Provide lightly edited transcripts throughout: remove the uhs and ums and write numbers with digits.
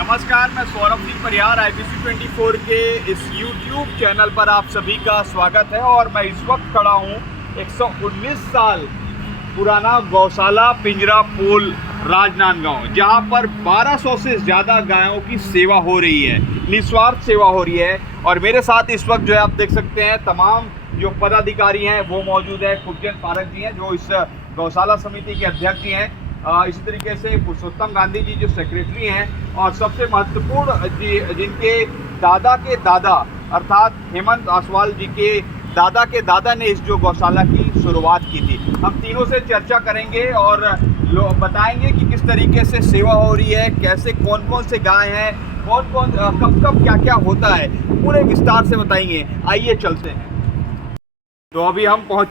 नमस्कार, मैं सौरभ सिंह परिहार IBC 24 के इस YouTube चैनल पर आप सभी का स्वागत है। और मैं इस वक्त खड़ा हूँ 119 साल पुराना गौशाला पिंजरा पोल राजनांदगांव, जहाँ पर 1200 से ज़्यादा गायों की सेवा हो रही है, निस्वार्थ सेवा हो रही है। और मेरे साथ इस वक्त जो है आप देख सकते हैं तमाम जो पदाधिकारी हैं वो मौजूद है। खूबचंद पारक जी हैं जो इस गौशाला समिति के अध्यक्ष जी हैं, इसी तरीके से पुरुषोत्तम गांधी जी जो सेक्रेटरी हैं, और सबसे महत्वपूर्ण जिनके दादा के दादा अर्थात हेमंत आसवाल जी के दादा ने इस जो गौशाला की शुरुआत की थी। हम तीनों से चर्चा करेंगे और बताएंगे कि किस तरीके से सेवा हो रही है, कैसे कौन कौन से गाय हैं, कौन कौन कब क्या क्या होता है, पूरे विस्तार से बताएंगे। आइए चलते हैं। तो अभी हम पहुंच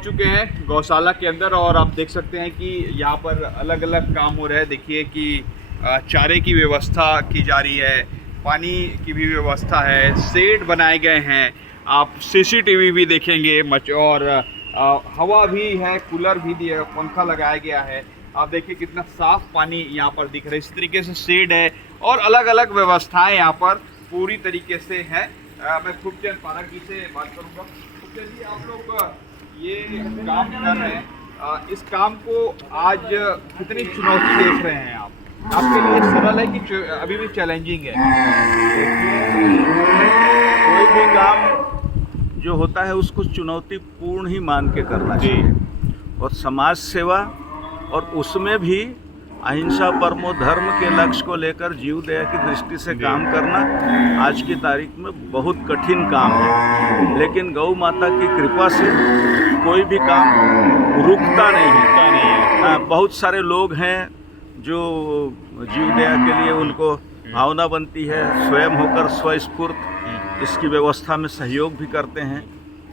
चुके हैं गौशाला के अंदर, और आप देख सकते हैं कि यहाँ पर अलग अलग काम हो रहे हैं। देखिए कि चारे की व्यवस्था की जा रही है, पानी की भी व्यवस्था है, शेड बनाए गए हैं, आप CCTV भी देखेंगे, और हवा भी है, कूलर भी दिया, पंखा लगाया गया है। आप देखिए कितना साफ पानी यहाँ पर दिख रहा है। इस तरीके से शेड है और अलग अलग व्यवस्थाएं यहाँ पर पूरी तरीके से है। मैं खूबचंद पारक जी से बात करूँगा। खूबचंद जी, आप लोग ये काम कर रहे हैं, इस काम को आज कितनी चुनौती देख रहे हैं आप? आपके लिए सरल है कि अभी भी चैलेंजिंग है? कोई भी काम जो होता है उसको चुनौतीपूर्ण ही मान के करना चाहिए, और समाज सेवा और उसमें भी अहिंसा परमो धर्म के लक्ष्य को लेकर जीव दया की दृष्टि से काम करना आज की तारीख में बहुत कठिन काम है। लेकिन गौ माता की कृपा से कोई भी काम रुकता नहीं है। बहुत सारे लोग हैं जो जीव दया के लिए उनको भावना बनती है, स्वयं होकर स्वस्फूर्त इसकी व्यवस्था में सहयोग भी करते हैं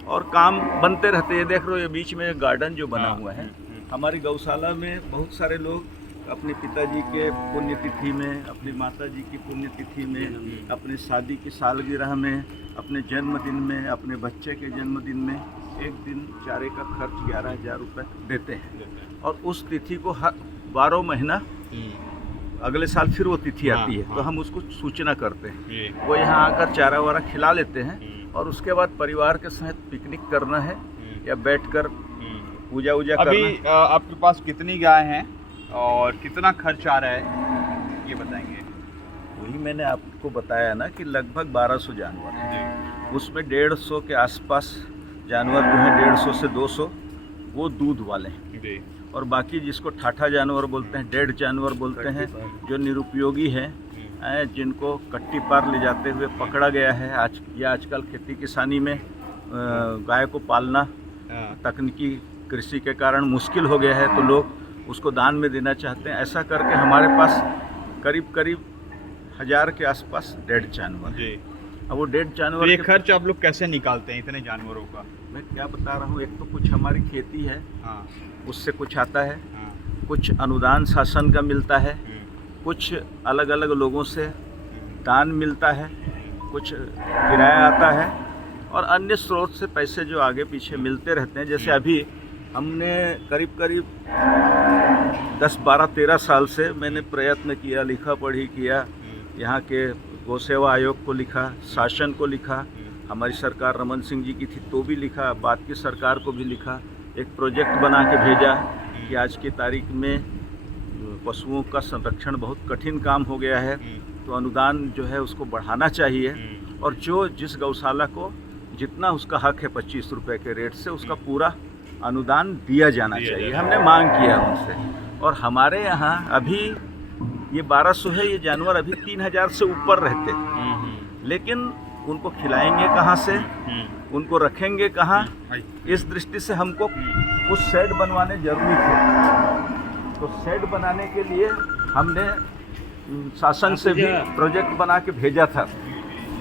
और काम बनते रहते हैं। देख रहे हो ये बीच में गार्डन जो बना हुआ है, हमारी गौशाला में बहुत सारे लोग अपने पिताजी के पुण्यतिथि में, अपनी माताजी की पुण्यतिथि में, अपने शादी की सालगिरह में, अपने जन्मदिन में, अपने बच्चे के जन्मदिन में एक दिन चारे का खर्च 11,000 रुपये देते हैं। और उस तिथि को हर 12 महीना अगले साल फिर वो तिथि आती है, तो हम उसको सूचना करते हैं। वो यहाँ आकर चारा वारा खिला लेते हैं और उसके बाद परिवार के साथ पिकनिक करना है या बैठकर पूजा वूजा करना। अभी आपके पास कितनी गाय हैं और कितना खर्च आ रहा है, ये बताएंगे? वही मैंने आपको बताया ना कि लगभग 1200 जानवर हैं। उसमें 150 के आसपास जानवर जो हैं, 150 से 200 वो दूध वाले हैं, और बाकी जिसको ठाठा जानवर बोलते हैं, डेड जानवर बोलते हैं, जो निरुपयोगी हैं, जिनको कट्टी पार ले जाते हुए पकड़ा गया है। आजकल खेती किसानी में गाय को पालना तकनीकी कृषि के कारण मुश्किल हो गया है, तो लोग उसको दान में देना चाहते हैं। ऐसा करके हमारे पास करीब 1000 के आसपास डेड जानवर है। अब वो डेड जानवर, तो ये खर्च आप लोग कैसे निकालते हैं इतने जानवरों का? मैं क्या बता रहा हूँ, एक तो कुछ हमारी खेती है, उससे कुछ आता है, कुछ अनुदान शासन का मिलता है, कुछ अलग अलग लोगों से दान मिलता है, कुछ किराया आता है, और अन्य स्रोत से पैसे जो आगे पीछे मिलते रहते हैं। जैसे अभी हमने करीब 10, 12, 13 साल से मैंने प्रयत्न किया, लिखा पढ़ी किया, यहाँ के गौ सेवा आयोग को लिखा, शासन को लिखा, हमारी सरकार रमन सिंह जी की थी तो भी लिखा, बाद की सरकार को भी लिखा, एक प्रोजेक्ट बना के भेजा कि आज की तारीख में पशुओं का संरक्षण बहुत कठिन काम हो गया है, तो अनुदान जो है उसको बढ़ाना चाहिए, और जो जिस गौशाला को जितना उसका हक है 25 रुपये के रेट से उसका पूरा अनुदान दिया जाना चाहिए। हमने मांग किया उनसे, और हमारे यहाँ अभी ये 1200 है, ये जानवर अभी 3000 से ऊपर रहते हैं, लेकिन उनको खिलाएंगे कहाँ से, उनको रखेंगे कहाँ? इस दृष्टि से हमको कुछ शेड बनवाने जरूरी थे। तो शेड बनाने के लिए हमने शासन से भी प्रोजेक्ट बना के भेजा था,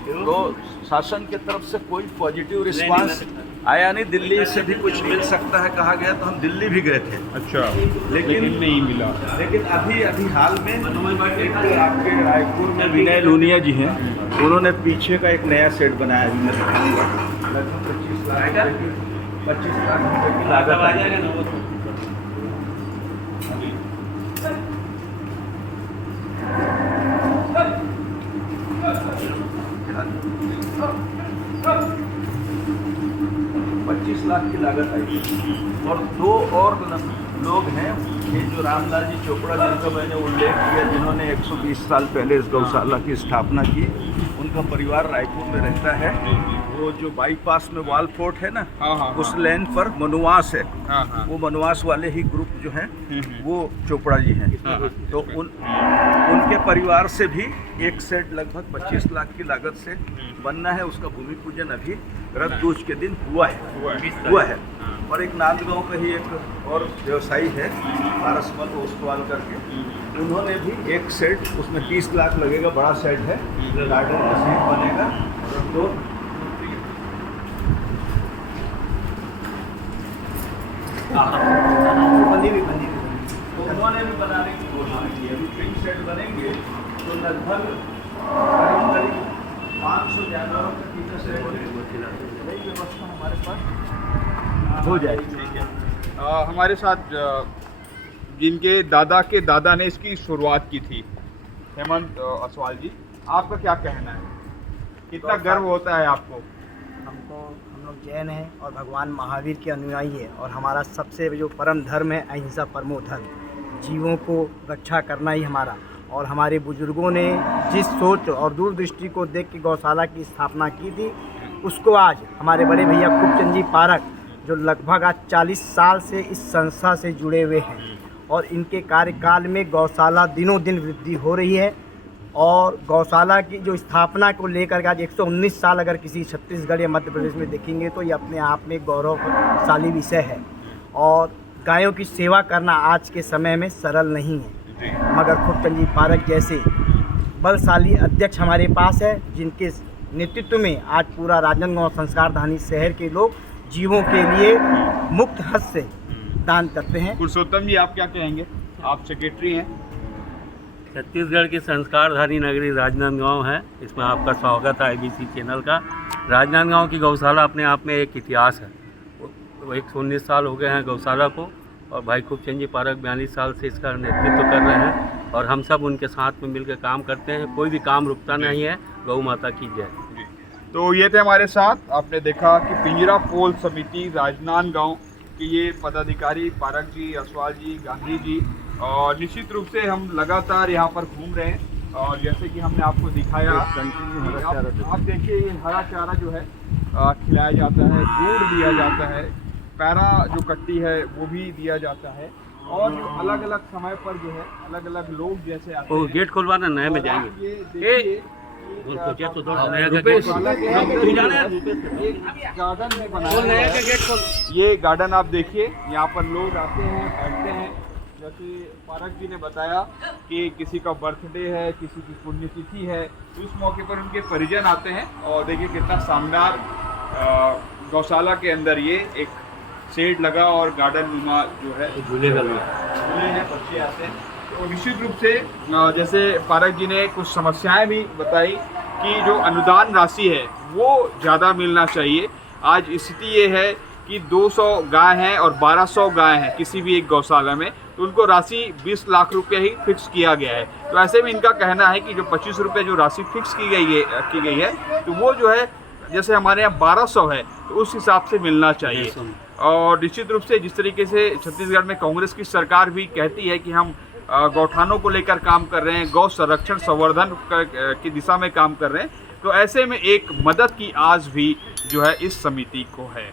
तो शासन की तरफ से कोई पॉजिटिव रिस्पांस आया नहीं। दिल्ली से भी कुछ मिल सकता है कहा गया, तो हम दिल्ली भी गए थे। अच्छा, लेकिन नहीं मिला। लेकिन अभी हाल में एक आपके रायपुर में विनय लूनिया जी हैं, उन्होंने पीछे का एक नया सेट बनाया, मैं दिखाऊंगा, लगभग 25 लाख रुपये की लागत आई। लाख की लागत आई और 2 और लोग हैं, ये जो रामलाल जी चोपड़ा जिनका मैंने उल्लेख किया, जिन्होंने 120 साल पहले इस गौशाला की स्थापना की, उनका परिवार रायपुर में रहता है। वो जो बाईपास में वाल फोर्ट है ना, उस लेन पर मनवास है, वो मनवास वाले ही ग्रुप जो हैं वो चोपड़ा जी हैं। तो उनके परिवार से भी एक सेट लगभग 25 लाख की लागत से बनना है। उसका भूमि पूजन अभी रथ दूज के दिन हुआ है। और एक नांदगांव का ही एक और व्यवसायी है पारसमल ओस्तवाल करके, उन्होंने भी एक सेट, उसमें 30 लाख लगेगा, बड़ा सेट है, गार्डन का सेट बनेगा। तो तो उन्होंने भी बनाने की घोषणा की। अभी पिंक सेट बनेंगे तो लगभग करीब 500 जानवरों का टीका सेट व्यवस्था हमारे पास हो जाएगी। ठीक है। हमारे साथ जिनके दादा के दादा ने इसकी शुरुआत की थी, हेमंत असवाल जी, आपका क्या कहना है? कितना गर्व होता है आपको? हम लोग जैन हैं और भगवान महावीर के अनुयायी है, और हमारा सबसे जो परम धर्म है अहिंसा परमो धर्म, जीवों को रक्षा करना ही हमारा। और हमारे बुजुर्गों ने जिस सोच और दूरदृष्टि को देख के गौशाला की स्थापना की थी, उसको आज हमारे बड़े भैया खूबचंद जी पारक, जो लगभग आज 40 साल से इस संस्था से जुड़े हुए हैं, और इनके कार्यकाल में गौशाला दिनों दिन वृद्धि हो रही है। और गौशाला की जो स्थापना को लेकर के आज 119 साल अगर किसी छत्तीसगढ़ या मध्य प्रदेश में देखेंगे तो ये अपने आप में गौरवशाली विषय है। और गायों की सेवा करना आज के समय में सरल नहीं है, मगर खूबचंद जी पारक जैसे बलशाली अध्यक्ष हमारे पास है, जिनके नेतृत्व में आज पूरा राजनांदगांव संस्कारधानी शहर के लोग जीवों के लिए मुक्त हस्त से दान करते हैं। पुरुषोत्तम जी, आप क्या कहेंगे? आप सेक्रेटरी हैं। छत्तीसगढ़ की संस्कारधानी नगरी राजनांदगांव है, इसमें आपका स्वागत है IBC चैनल का। राजनांदगांव की गौशाला अपने आप में एक इतिहास है। 119 साल हो गए हैं गौशाला को, और भाई खूबचंद जी पारक 42 साल से इसका नेतृत्व कर रहे हैं, और हम सब उनके साथ में मिलकर काम करते हैं। कोई भी काम रुकता नहीं है। गौ माता की जय। तो ये थे हमारे साथ, आपने देखा कि पिंजरा पोल समिति राजनांदगांव के ये पदाधिकारी पारक जी, असवाल जी, गांधी जी, और निश्चित रूप से हम लगातार यहाँ पर घूम रहे हैं। और जैसे कि हमने आपको दिखाया, आप देखिए ये हरा चारा जो है खिलाया जाता है, गुड़ दिया जाता है, पैरा जो कट्टी है वो भी दिया जाता है। और जो अलग अलग समय पर जो है अलग अलग लोग जैसे आते हैं, गेट खुलवाना, नए में जाएंगे। ये देखिए गार्डन में बनाया है। ये गार्डन आप देखिए, यहाँ पर लोग आते हैं, बैठते हैं। जैसे पारक जी ने बताया कि किसी का बर्थडे है, किसी की पुण्यतिथि है, तो इस मौके पर उनके परिजन आते हैं। और देखिए कितना शानदार गौशाला के अंदर ये एक शेड लगा और गार्डन नुमा जो है झूले हैं, बच्चे आते हैं। तो निश्चित रूप से जैसे पारक जी ने कुछ समस्याएं भी बताई कि जो अनुदान राशि है वो ज़्यादा मिलना चाहिए। आज स्थिति ये है कि 200 गाय हैं और 1200 गाय हैं किसी भी एक गौशाला में, तो उनको राशि 20 लाख रुपये ही फिक्स किया गया है। तो ऐसे में इनका कहना है कि जो 25 रुपये जो राशि फिक्स की गई है तो वो जो है जैसे हमारे यहाँ 1200 है तो उस हिसाब से मिलना चाहिए। और निश्चित रूप से जिस तरीके से छत्तीसगढ़ में कांग्रेस की सरकार भी कहती है कि हम गौठानों को लेकर काम कर रहे हैं, गौ संरक्षण संवर्धन की दिशा में काम कर रहे हैं, तो ऐसे में एक मदद की आस भी जो है इस समिति को है।